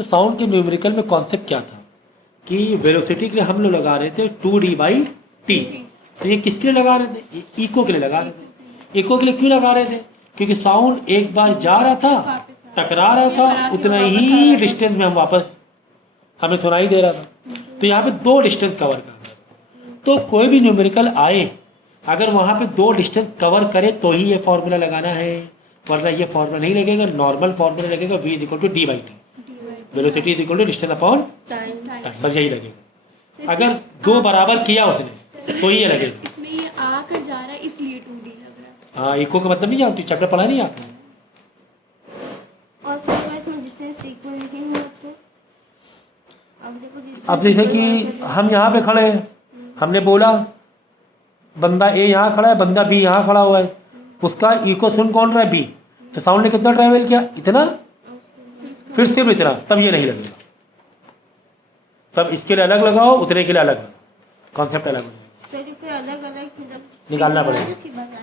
तो साउंड के न्यूमेरिकल में कॉन्सेप्ट क्या था कि वेलोसिटी के लिए हम लोग लगा रहे थे 2d/t। तो ये किसके लिए लगा रहे थे? इको के लिए लगा रहे थे। इको के लिए क्यों लगा रहे थे? क्योंकि साउंड एक बार जा रहा था, टकरा रहा था, उतना ही डिस्टेंस में हम वापस हमें सुनाई दे रहा था। तो यहाँ पे 2 डिस्टेंस कवर कर रहा था। तो कोई भी न्यूमेरिकल आए, अगर वहाँ पे 2 डिस्टेंस कवर करे तो ही ये फॉर्मूला लगाना है, वरना ये फॉर्मूला नहीं लगेगा। नॉर्मल फॉर्मूला लगेगा v = d/t, velocity = distance upon time, बस यही लगेगा। अगर 2 बराबर किया उसने तो ये लगेगा। इसमें ये आकर जा रहा है इसलिए 2d लग रहा है। हाँ, इको का मतलब नहीं जानती, चैप्टर पढ़ा नहीं आपने? और सर इसमें डिस्टेंस इक्वल नहीं हुआ तो अब देखो अब जैसे कि हम यहाँ पे खड़े हैं, हमने बोला बंदा ए यहाँ खड़ा है, बंदा बी यहाँ खड़ा हुआ है, उसका इको सुन कौन रहा है? बी। तो साउंड ने कितना ट्रैवल किया? इतना, फिर सिर्फ इतना, तब ये नहीं लगेगा। तब इसके लिए अलग लगाओ, उतने के लिए अलग लगाओ, कॉन्सेप्ट अलग हो जाएगा। फिर अलग अलग मतलब निकालना पड़ेगा।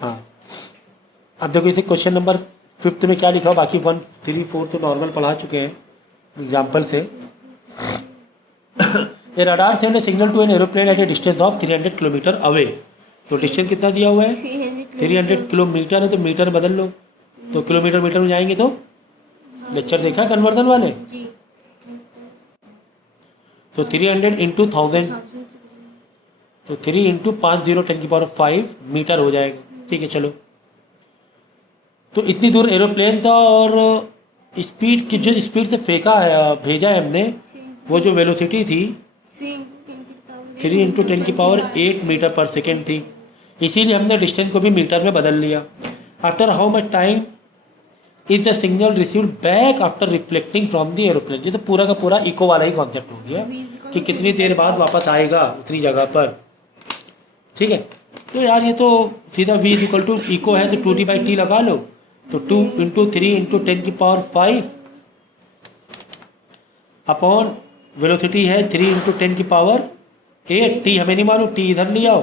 हाँ, अब देखो इसे क्वेश्चन नंबर 5 में क्या लिखा हो। बाकी 1, 3, 4 तो नॉर्मल पढ़ा चुके हैं एग्जाम्पल से। A radar send a signal to an aeroplane at a distance of 300 kilometre away. तो डिस्टेंस कितना दिया हुआ है? 300 किलोमीटर है, तो मीटर बदल लो, तो किलोमीटर मीटर में जाएंगे। तो लेक्चर देखा कन्वर्जन वाले? तो 300 × 1000, तो 3 × 50 × 10⁵ मीटर हो जाएगा। ठीक है, चलो। तो इतनी दूर एरोप्लेन था और स्पीड की, जो स्पीड से फेंका है, भेजा है हमने, वो जो वेलोसिटी थी 3 × 10⁸ मीटर पर सेकेंड थी। इसीलिए हमने डिस्टेंस को भी मीटर में बदल लिया। After how much time is the signal received back after reflecting from the aeroplane. ये तो पूरा का पूरा इको वाला ही कॉन्सेप्ट हो गया कि कितनी देर बाद वापस आएगा उतनी जगह पर। ठीक है, तो यार ये तो सीधा v = इको है, तो 2d/t लगा लो। तो 2 × 3 × 10⁵ अपॉन वेलोसिटी है 3 × 10⁸ t हमें नहीं मालूम, t इधर ले आओ।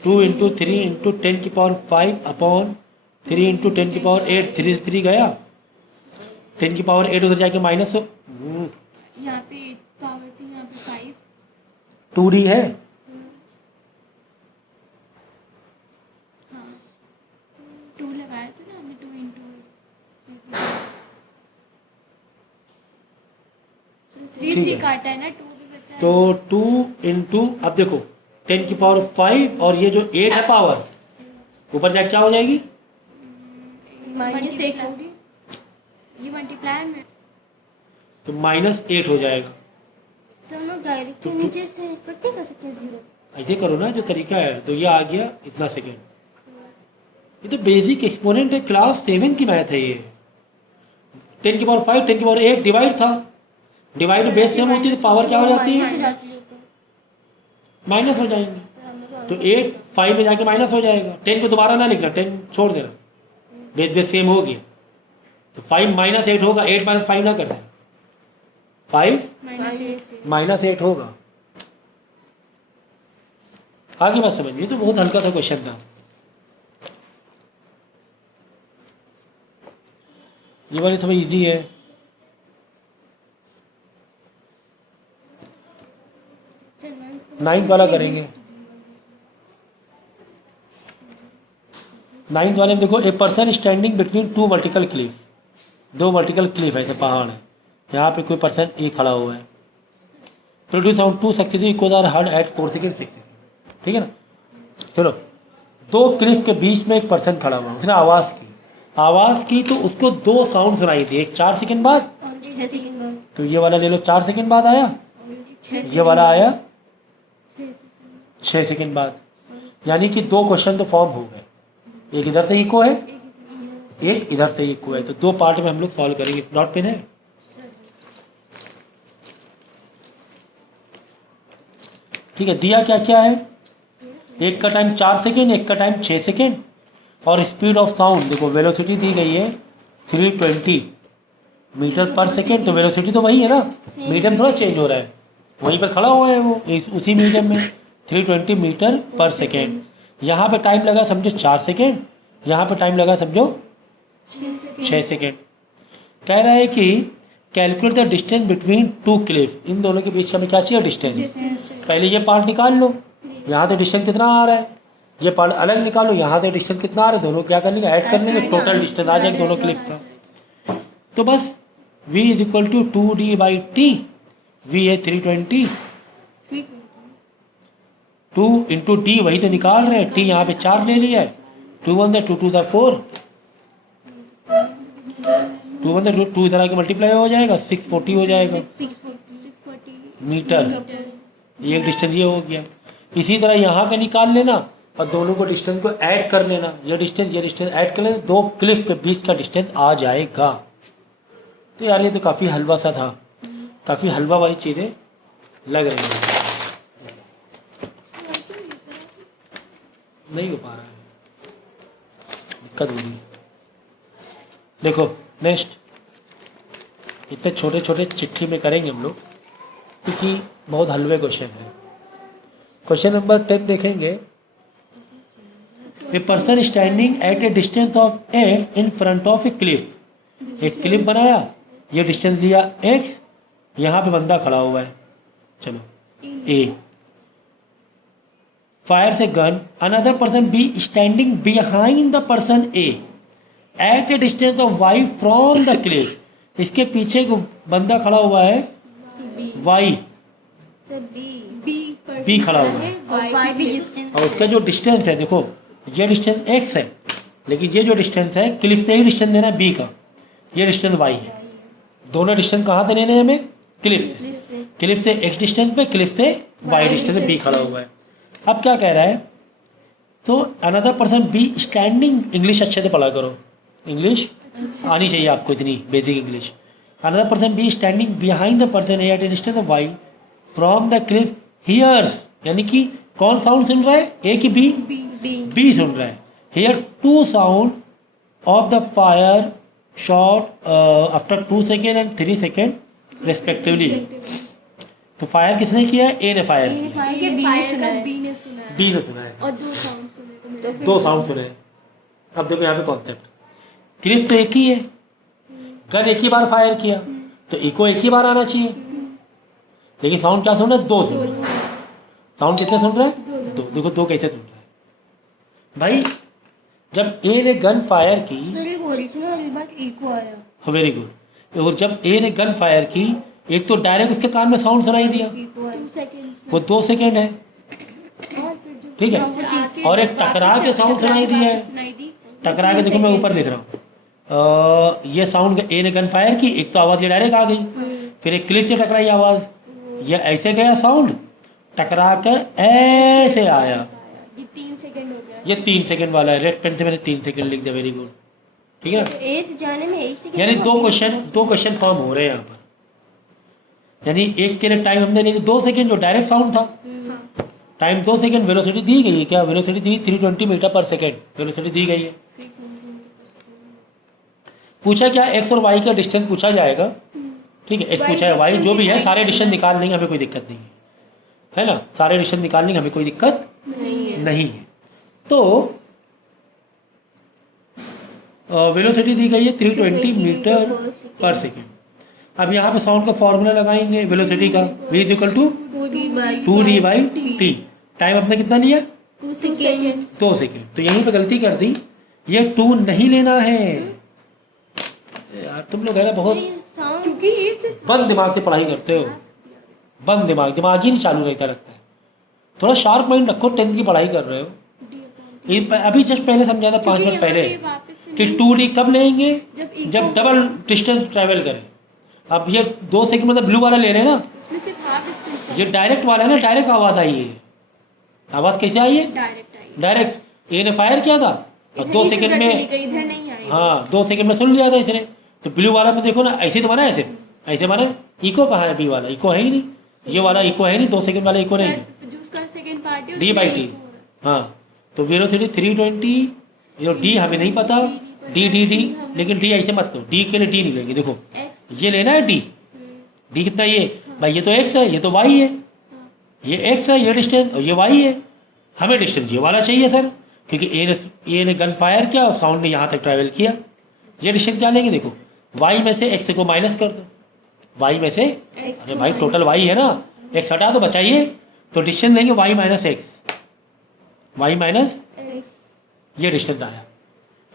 2 × 3 × 10⁵ अपॉन 3 × 10⁸ 3 से 3 गया, 10⁸ उधर जाके माइनस हो, यहाँ पे 8 पावर थी, यहाँ पे 5। 2d है। हाँ, 2 लगाया था ना हमने, 2 × 3 काटा है ना, 2 भी बचा है। तो 2 × अब देखो 10⁵ और ये जो 8 है पावर, ऊपर जाके क्या हो जाएगी? -8 होगी। ये मल्टीप्लाई में, तो -8 हो जाएगा। सर हम लोग डायरेक्ट नीचे से कट नहीं कर सकते 0? ऐसे करो ना जो तरीका है। तो ये आ गया इतना सेकेंड। ये तो बेसिक एक्सपोनेंट है, क्लास 7 की मैथ है ये। 10⁵ 10⁸ डिवाइड था, डिवाइड बेस सेम होती है तो पावर क्या हो जाती है? माइनस हो जाएंगे। तो 8 5 में जाके माइनस हो जाएगा। 10 को दोबारा ना लिखना, 10 छोड़ देना, बेस सेम हो गया। तो 5 -8 होगा, 8 - 5 ना करना, 5 -8 होगा। आगे बात समझिए, तो बहुत हल्का सा क्वेश्चन था ये वाली, समझ इजी है। नाइन्थ वाला करेंगे। 9th वाले में देखो, a person standing between 2 vertical Cliff. 2 vertical Cliff है, ऐसे पहाड़ है, यहाँ पे कोई पर्सन एक खड़ा हुआ है। Produce sound 2 successive echoes are heard at 4 second 6 second. ठीक है ना, चलो। 2 क्लिफ के बीच में एक पर्सन खड़ा हुआ, उसने आवाज़ की तो उसको 2 साउंड सुनाई दी, एक 4 सेकेंड बाद, तो ये वाला ले लो 4 सेकेंड बाद आया, ये वाला आया 6 सेकेंड बाद। यानी कि 2 क्वेश्चन तो फॉर्म हो गए, एक इधर से इको है, एक इधर से इको है। तो 2 पार्ट में हम लोग सॉल्व करेंगे। नोट पेन है? ठीक है, दिया क्या क्या है? एक का टाइम 4 सेकेंड, एक का टाइम 6 सेकेंड, और स्पीड ऑफ साउंड देखो, वेलोसिटी दी गई है 320 मीटर पर सेकेंड। तो वेलोसिटी तो वही है ना, मीडियम थोड़ा चेंज हो रहा है, वहीं पर खड़ा हुआ है वो, उसी मीडियम में 320 मीटर पर सेकेंड। यहाँ पे टाइम लगा समझो 4 सेकेंड, यहाँ पे टाइम लगा समझो 6 सेकेंड। कह रहा है कि calculate the distance between two cliff, इन दोनों के बीच का हमें क्या चाहिए, डिस्टेंस। डिस्टेंस पहले ये पार्ट निकाल लो, यहाँ से डिस्टेंस कितना आ रहा है, ये पार्ट अलग निकालो, यहाँ से डिस्टेंस कितना आ रहा है, दोनों क्या कर लेंगे, ऐड कर लेंगे, टोटल डिस्टेंस आ जाएगा दोनों क्लिफ का। तो बस v is equal to 2d/t, v है 320, 2 इंटू डी वही तो निकाल रहे हैं, t यहाँ पे 4 ले लिया है, 2 1 2 2 4, 2 1 2 इधर आके मल्टीप्लाई हो जाएगा, 640 हो जाएगा 640 मीटर, ये डिस्टेंस ये हो गया। इसी तरह यहाँ का निकाल लेना और दोनों को डिस्टेंस को ऐड कर लेना, ये डिस्टेंस ऐड कर लेना, दो क्लिफ के बीच का डिस्टेंस आ जाएगा। तो यार ये तो काफ़ी हलवा सा था, काफ़ी हलवा वाली चीज़ें लग रही हैं, नहीं हो पा रहा है, दिक्कत हो रही है। देखो नेक्स्ट, इतने छोटे छोटे चिट्ठी में करेंगे हम लोग क्योंकि बहुत हलवे क्वेश्चन है। क्वेश्चन नंबर 10 देखेंगे, a person standing at a distance of x in front of A Cliff, एक क्लिफ बनाया, ये डिस्टेंस लिया x, यहाँ पे बंदा खड़ा हुआ है, चलो a फायर से gun, another person b standing behind the person a at a distance of y from the cliff, इसके पीछे एक बंदा खड़ा हुआ है y, बी खड़ा हुआ है और y भी डिस्टेंस और उसका जो डिस्टेंस है, देखो ये डिस्टेंस x है, लेकिन ये जो डिस्टेंस है क्लिफ से ही डिस्टेंस देना है b का, ये डिस्टेंस y है। दोनों डिस्टेंस कहाँ से लेने हैं हमें, क्लिफ से, क्लिफ से x डिस्टेंस पे, क्लिफ से y डिस्टेंस पे b खड़ा हुआ है। अब क्या कह रहा है, तो another person b standing, English अच्छे से पढ़ा करो, इंग्लिश आनी चाहिए आपको, इतनी basic English. Another person b standing behind the person a at a distance of y from the cliff hears, यानी कि कौन साउंड सुन रहा है, ए की बी, बी सुन रहा है। Hear to sound of the fire shot after 2 second and 3 second respectively. तो फायर किसने किया है, ए ने फायर किया, बी ने सुना है बी ने सुना है, और दो साउंड सुने तो दो साउंड सुने। अब देखो यहाँ पे कॉन्सेप्ट, क्लिफ तो एक ही है, गन एक ही बार फायर किया तो इको एक ही बार आना चाहिए, लेकिन साउंड क्या सुन रहा है, दो सुन रहा है। साउंड कितने सुन रहा है, दो। देखो दो कैसे सुन रहा है भाई, जब ए ने गन फायर की, ओरिजिनल बात इको आया, वेरी गुड, और जब ए ने गन फायर की, एक तो डायरेक्ट उसके कान में साउंड सुनाई दिया, 2 सेकंड्स वो 2 सेकेंड है, और फिर जो ठीक है, और एक टकरा के साउंड सुनाई दी है, सुनाई दी, टकरा के, देखो मैं ऊपर लिख रहा हूँ, ये साउंड ए ने गन फायर की, एक तो आवाज़ ये डायरेक्ट आ गई, फिर एक क्लिप से टकराई आवाज़, ये ऐसे गया साउंड, टकरा कर ऐसे आया, ये 3 सेकंड हो गया, ये 3 सेकंड वाला है, रेड पेन से मैंने 3 सेकंड लिख दिया, वेरी गुड, ठीक है ना। ए से जाने में 1 सेकंड, यानी दो क्वेश्चन फॉर्म हो रहे हैं यहाँ पर, यानी एक के लिए टाइम हमने ले लिया 2 सेकंड, जो डायरेक्ट साउंड था, टाइम 2 सेकंड, वेलोसिटी दी गई है, क्या वेलोसिटी दी, 320 मीटर पर सेकंड वेलोसिटी दी गई है। पूछा क्या, एक्स और वाई का डिस्टेंस पूछा जाएगा, ठीक है, एक्स पूछा है, वाई जो भी है, सारे डिस्टेंस निकाल लेंगे, हमें कोई दिक्कत नहीं है ना, सारे डिस्टेंस निकालने की हमें कोई दिक्कत नहीं है। तो वेलोसिटी दी गई है 320 मीटर पर सेकेंड। अब यहाँ पे साउंड का फॉर्मूला लगाएंगे वेलोसिटी का, v is equal to 2d/t, time आपने कितना लिया, 2 सेकंड, 2 सेकेंड। तो यहीं पे गलती कर दी, ये 2 नहीं लेना है यार, तुम लोग है ना बहुत साउंड क्योंकि ये सिर्फ बंद दिमाग से पढ़ाई करते हो, बंद दिमाग ही नहीं चालू रहता लगता है, थोड़ा शार्प माइंड रखो, 10th की पढ़ाई कर रहे हो। ये अभी जस्ट पहले समझा था 5 मिनट पहले कि 2d कब लेंगे, जब डबल डिस्टेंस ट्रैवल करें। अब ये 2 सेकंड मतलब ब्लू वाला ले रहे हैं ना, उसमें सिर्फ हाफ डिस्टेंस ये डायरेक्ट वाला है ना, डायरेक्ट आवाज़ आई है, आवाज़ कैसे आई है, डायरेक्ट आई, डायरेक्ट ए ने फायर किया था और 2 सेकंड में, इधर नहीं आई, हाँ 2 सेकंड में सुन लिया था इसने। तो ब्लू वाला में देखो ना, ऐसे तो बना है, ऐसे बना, इको कहाँ है, बी वाला इको है ही नहीं, ये वाला इको है नहीं, 2 सेकंड वाला इको नहीं है, जो उसका सेकंड पार्ट है d/t, हाँ। तो वेलोसिटी 320, ये डी हमें नहीं पता, डी, लेकिन डी ऐसे मत लो, डी के लिए डी नहीं लेंगे, देखो एक्स, ये लेना है डी, डी कितना ये भाई, ये तो x है, ये तो y है, ये x है, ये डिस्टेंस, और ये y है, हमें डिस्टेंस ये वाला चाहिए सर, क्योंकि ए ने गन फायर किया और साउंड ने यहाँ तक ट्रैवल किया, ये डिस्टेंस क्या लेंगे, देखो y में से x को माइनस कर दो, वाई में से, X अरे भाई टोटल वाई है ना, एक्स हटा तो बचाइए, तो डिस्टेंस लेंगे y minus x, y minus X ये डिस्टेंस आया।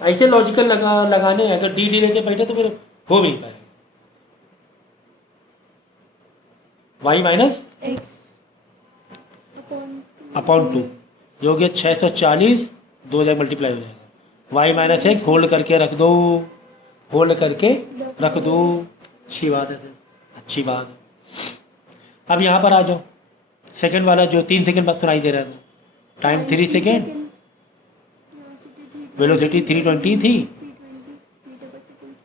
ऐसे लॉजिकल लगाने अगर डी डी लेके बैठे तो फिर हो भी नहीं पाएगा। Y minus X upon upon two, जो हो गया 640, 2 मल्टीप्लाई हो जाएगा। वाई माइनस एक्स होल्ड करके रख दो, होल्ड करके रख दो, अच्छी बात है सर, अच्छी बात है। अब यहाँ पर आ जाओ, सेकंड वाला जो 3 सेकंड बाद सुनाई दे रहा था, टाइम 3 सेकेंड, वेलोसिटी 320 थी, 320 मीटर पर सेकंड।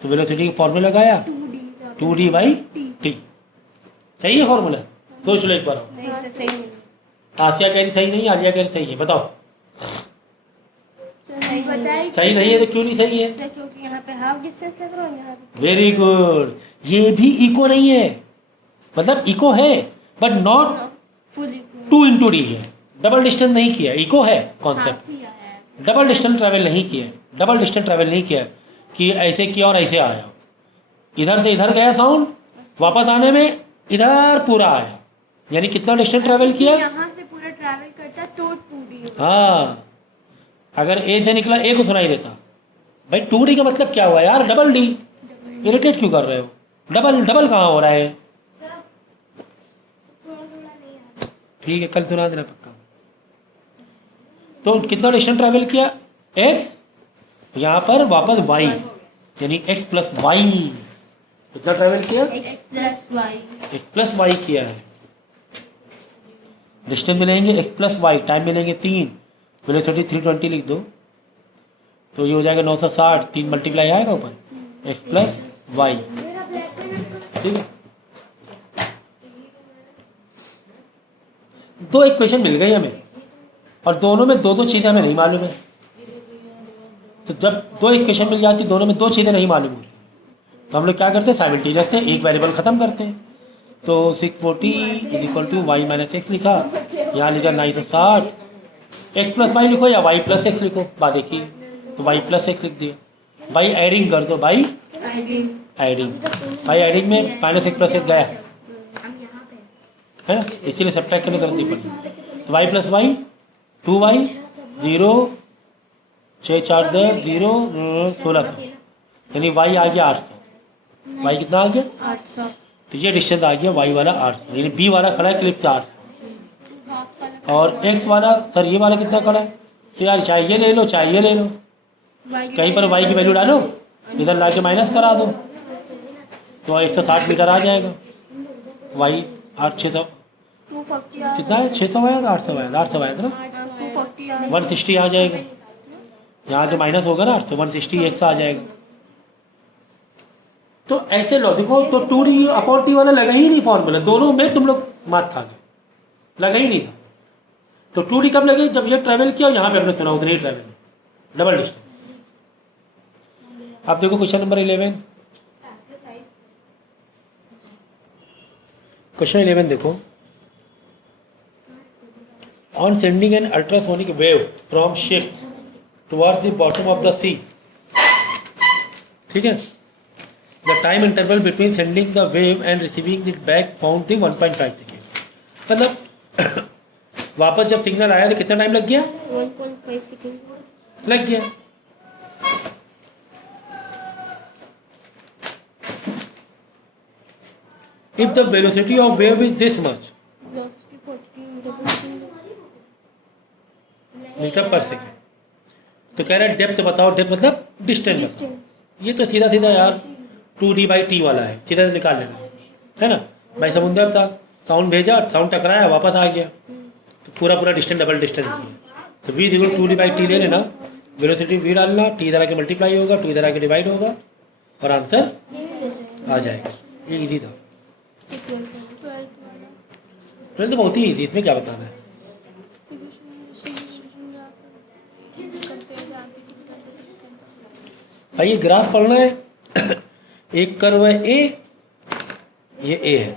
तो वेलोसिटी का फॉर्मूला लगाया 2D 2d बाई टी। सही है फॉर्मूला, सोच लो एक बार। नहीं सर सही नहीं। आसिया कह रही सही नहीं, आलिया कह रही सही है, बताओ। सही बताइए सही नहीं है तो क्यों नहीं सही है? सर क्योंकि यहाँ पे हाफ डिस्टेंस लग रहा है, यहाँ पे वेरी गुड, ये भी इको नहीं है, मतलब इको है but not full 2 into D है, डबल डिस्टेंस नहीं किया, इको है कॉन्सेप्ट, हाफ ही आया है। डबल डिस्टेंस ट्रैवल नहीं किया, डबल डिस्टेंस ट्रैवल नहीं किया कि ऐसे किया और ऐसे आया, इधर से इधर गया साउंड, वापस आने में इधर पूरा आया, यानी कितना डिस्टेंस ट्रैवल किया। यहाँ से पूरा ट्रैवल करता तो 2D होता। हाँ, अगर ए से निकला ए को सुनाई देता, भाई 2D का मतलब क्या हुआ यार, डबल डी, इरिटेट क्यों कर रहे हो, डबल डबल कहाँ हो रहा है? ठीक है, कल सुना देना पक्का। तो कितना डिस्टेंस ट्रैवल किया, एक्स, यहाँ पर वापस वाई, यानी एक्स प्लस वाई, कितना ट्रैवल किया, X plus y. X plus y किया है। डिस्टेंस मिलेंगे एक्स प्लस वाई, टाइम मिलेंगे 3, वेलोसिटी 320 लिख दो, तो ये हो जाएगा 960, 3 मल्टीप्लाई आएगा ऊपर, एक्स प्लस वाई, ठीक है। 2 इक्वेशन मिल गई हमें, और दोनों में 2 चीज़ें हमें नहीं मालूम है, तो जब 2 इक्वेशन मिल जाती, दोनों में 2 चीज़ें नहीं मालूम होती, तो हम लोग क्या करते हैं, साइमल्टेनियस से एक वेरिएबल ख़त्म करते हैं। तो 640 is equal to y minus x लिखा, यहाँ लिखा 960, एक्स प्लस वाई लिखो या वाई प्लस एक्स लिखो, बात एक ही, तो वाई प्लस एक्स लिख दिया, भाई एडिंग कर दो, भाई एडिंग, भाई एडिंग में माइनस एक्स प्लस एक्स गया है ना, इसीलिए सब्ट्रैक्ट करने जरूरत नहीं पड़ी, तो वाई प्लस वाई 2y 0 6 4 10 0 1600, यानी वाई आ गया 800, वाई कितना आ गया, 800। तो ये डिस्टेंस आ गया वाई वाला 800, यानी बी वाला खड़ा है क्लिप से 800, और एक्स वाला सर ये वाला कितना खड़ा है, तो यार चाहे ये ले लो चाहे ये ले लो, कहीं पर वाई की वैल्यू डालो, इधर ला के माइनस करा दो, तो 160 मीटर आ जाएगा, वाई 600 240 कितना है, 600 आया था 800 आया था, 800 आया था ना, 240 160 आ जाएगा, यहाँ जो माइनस होगा ना 800 160 एक्स आ जाएगा। तो ऐसे लो, देखो तो 2D अपॉन टी वाला लगा ही नहीं फॉर्मूला, दोनों में तुम लोग मात खा गए, लगा ही नहीं था। तो 2D कब लगे, जब ये ट्रैवल किया, यहाँ पे हमने सुना उधर ही ट्रैवल, डबल डिस्टेंस। अब देखो क्वेश्चन नंबर 11, क्वेश्चन 11 देखो, on sending an ultrasonic wave from ship towards the bottom of the sea, ठीक है, the time interval between sending the wave and receiving it back found the 1.5 second, मतलब वापस जब signal आया तो कितना time लग गया, 1.5 सेकंड लग गया। If the velocity of wave is this much velocity 40 metre per second, तो कह रहा है डेप्थ बताओ, डेप्थ मतलब डिस्टेंस बताओ, डिस्टेंस। ये तो सीधा सीधा यार 2D/t वाला है, सीधा से निकाल लेना है ना, भाई समुंदर था, साउंड भेजा, साउंड टकराया वापस आ गया, तो पूरा पूरा डिस्टेंस डबल डिस्टेंस किया, तो v इक्वल 2D/t ले लेना, वेलोसिटी v डालना, t इधर आके मल्टीप्लाई होगा, 2 इधर आके डिवाइड होगा, और आंसर आ जाएगा। ये इजी था, 12th वाला ट्वेल्थ तो बहुत ही इजी, इसमें क्या बताना है। भाई ये ग्राफ पढ़ना है, एक कर्व है ए, ये ए है,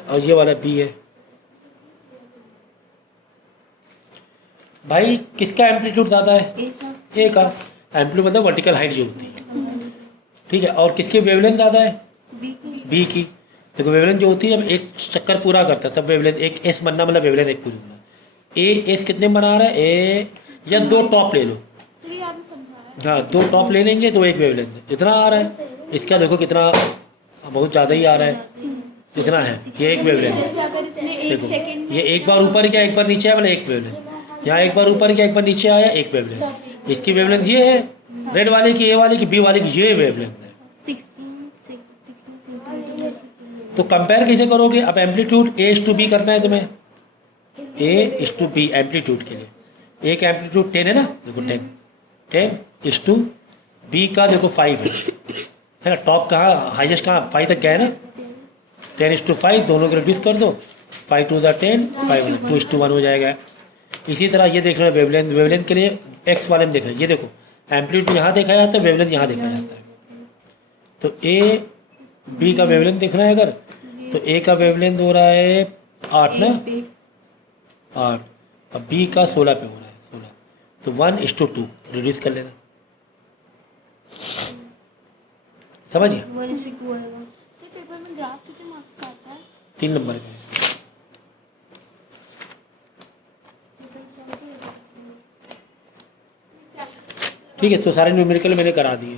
और ये वाला बी है, भाई किसका एम्पलीट्यूड ज़्यादा है? एक का ए का। एम्पलीट्यूड मतलब वर्टिकल हाइट जो होती है, ठीक है। और किसकी वेवलेंथ ज़्यादा है? बी की बी की। देखो वेवलेंथ जो होती है जब एक चक्कर पूरा करता है तब वेवलेंथ एक एस बनना मतलब वेवलेंथ एक पूरी होना। ए एस कितने बना रहा है? ए या दो टॉप ले लो, चलिए आपने समझाया। हाँ दो टॉप ले लेंगे तो एक वेवलेंथ इतना आ रहा है। इसका देखो कितना बहुत ज़्यादा ही आ रहा है, इतना है, ये एक वेवलेंथ है। जैसे अगर इसने एक देखो सेकंड ये एक बार ऊपर गया एक बार नीचे आया मतलब एक वेवलेंथ, यहाँ एक बार ऊपर गया एक बार नीचे आया एक वेवलेंथ। इसकी वेवलेंथ ये है, रेड वाले की, ए वाले की, बी वाले की ये वेवलेंथ है। 16 सेंटीमीटर। तो कंपेयर कैसे करोगे? अब एम्पलीट्यूड ए इस टू बी करना है तुम्हें, ए इस टू बी एम्पलीट्यूड के लिए। एक एम्पलीट्यूड 10 है ना, देखो 10 इस टू बी का देखो 5 है ना। टॉप कहाँ हाईएस्ट कहाँ 5 तक गया है ना, 10:5 दोनों को रिड्यूस कर दो, 5 2 10 5 2:1 हो जाएगा। इसी तरह ये देख रहे हैं वेवलेंथ, वेवलेंथ के लिए एक्स वाले में देखा ये देखो एम्पलीट्यूड यहाँ देखा जाता है, वेवलेंथ यहाँ देखा जाता है। तो ए बी का वेवलेंथ देखना है अगर, तो ए का वेवलेंथ हो रहा है 8 ना, 8, अब बी का 16 पे हो रहा है 16, तो 1:2 रिड्यूस कर लेना, समझिए। 1:2 आएगा। तो पेपर में ग्राफ कितने मार्क्स का आता है? 3 नंबर का। ठीक है, तो सारे न्यूमेरिकल मैंने करा दिए।